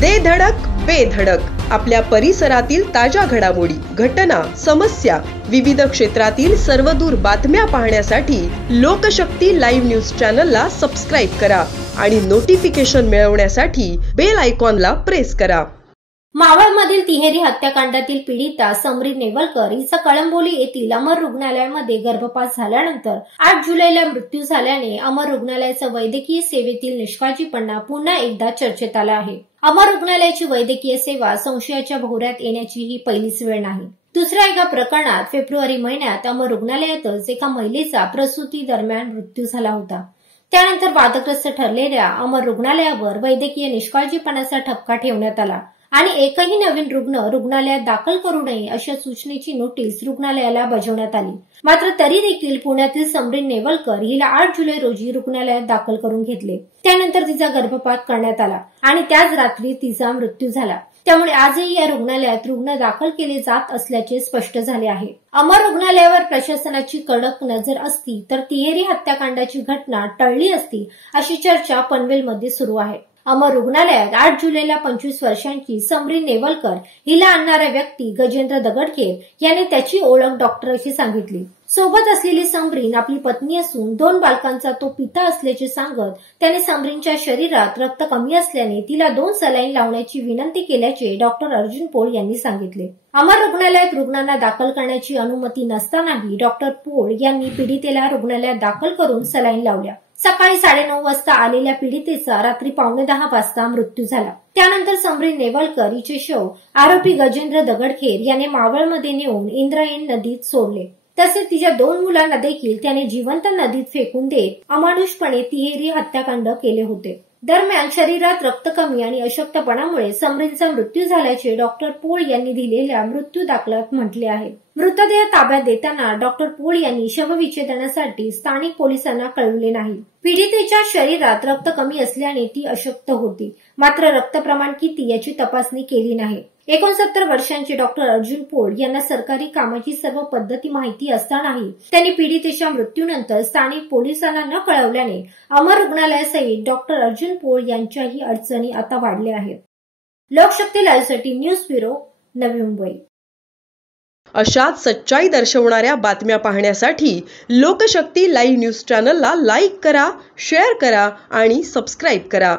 दे धडक बेधडक आपल्या परिसरातील ताज्या घडामोडी, घटना, समस्या, विविध क्षेत्रातील सर्वदूर बातम्या पाहण्यासाठी लोकशक्ती लाईव्ह न्यूज चॅनलला सबस्क्राईब करा आणि नोटिफिकेशन मिळवण्यासाठी बेल आयकॉनला प्रेस करा। मावळमधील तिहेरी हत्याकांडातील पीडिता समरी नेवलकर हिचा कळंबोली येथील अमर रुग्णालयामध्ये गर्भपात झाल्यानंतर 8 जुलैला मृत्यू झाल्याने अमर रुग्णालयाचा वैद्यकीय सेवेतील निष्काळजीपणा पुन्हा एकदा चर्चेत आला आहे। अमर रुग्णालयाची वैद्यकीय सेवा संशयाच्या भोवऱ्यात येण्याची ही पहिलीच वेळ नाही। दुसऱ्या एका प्रकरणात फेब्रुवारी महिन्यात अमर रुग्णालयातच एका महिलेचा प्रसूती दरम्यान मृत्यू झाला होता। त्यानंतर वादग्रस्त ठरलेल्या अमर रुग्णालयावर वैद्यकीय निष्काळजीपणाचा ठपका ठेवण्यात आला आणि एकही नवीन रुग्ण रुग्णालयात दाखल करू नये अशा सूचनेची नोटीस रुग्णालयाला बजावण्यात आली। मात्र तरी देखील पुण्यातील समरी नेवलकर हिला 8 जुलै रोजी रुग्णालयात दाखल करून घेतले। त्यानंतर तिचा गर्भपात करण्यात आला आणि त्याच रात्री तिचा मृत्यू झाला। त्यामुळे आजही या रुग्णालयात रुग्ण दाखल केले जात असल्याचे स्पष्ट झाले आहे। अमर रुग्णालयावर प्रशासनाची कडक नजर असती तर तिहेरी हत्याकांडाची घटना टळली असती अशी चर्चा पनवेलमध्ये सुरू आहे। अमर रुग्णालयात 8 जुलैला 25 वर्षांची समरी नेवलकर हिला आणणारा व्यक्ती गजेंद्र दगडखेर याने त्याची ओळख डॉक्टर अशी सांगितली। सोबत असलेली समरीन आपली पत्नी असून 2 बालकांचा तो पिता असल्याचे सांगत त्याने समरीनच्या शरीरात रक्त कमी असल्याने तिला 2 सलाईन लावण्याची विनंती केल्याचे डॉक्टर अर्जुन पोळ यांनी सांगितले। अमर रुग्णालयात रुग्णांना दाखल करण्याची अनुमती नसतानाही डॉक्टर पोळ यांनी पीडितेला रुग्णालयात दाखल करून सलाईन लावल्या। सकाळी 9:30 वाजता आलेल्या पीडितेचा रात्री 9:45 वाजता मृत्यू झाला। त्यानंतर समरी नेवलकर हिचे शव आरोपी गजेंद्र दगडखेर याने मावळमध्ये नेऊन इंद्रायणी नदीत सोडले। तसेच तिच्या 2 मुलांना देखील त्याने जिवंत नदीत फेकून देत अमानुषपणे तिहेरी हत्याकांड केले होते। दरम्यान शरीरात रक्त कमी आणि अशक्तपणामुळे समरीनचा मृत्यू झाल्याचे डॉक्टर पोळ यांनी दिलेल्या मृत्यू दाखल्यात म्हटले आहे। मृतदेह ताब्यात देताना डॉक्टर पोळ यांनी शवविच्छेदनासाठी स्थानिक पोलिसांना कळवले नाही। पीडितेच्या शरीरात रक्त कमी असल्याने ती अशक्त होती, मात्र रक्तप्रमाण किती याची तपासणी केली नाही। 69 वर्षांचे डॉक्टर अर्जुन पोळ यांना सरकारी कामाची सर्व पद्धती माहिती असतानाही त्यांनी पीडितेच्या मृत्यूनंतर स्थानिक पोलिसांना न कळवल्याने अमर रुग्णालयासहित डॉक्टर अर्जुन पोळ यांच्याही अडचणी आता वाढल्या आहेत। लोकशक्ती लाईव्हसाठी न्यूज ब्युरो, नवी मुंबई। अशाच सच्चाई दर्शवणाऱ्या बातम्या पाहण्यासाठी लोकशक्ती लाईव्ह न्यूज चॅनलला लाईक करा, शेअर करा आणि सबस्क्राईब करा।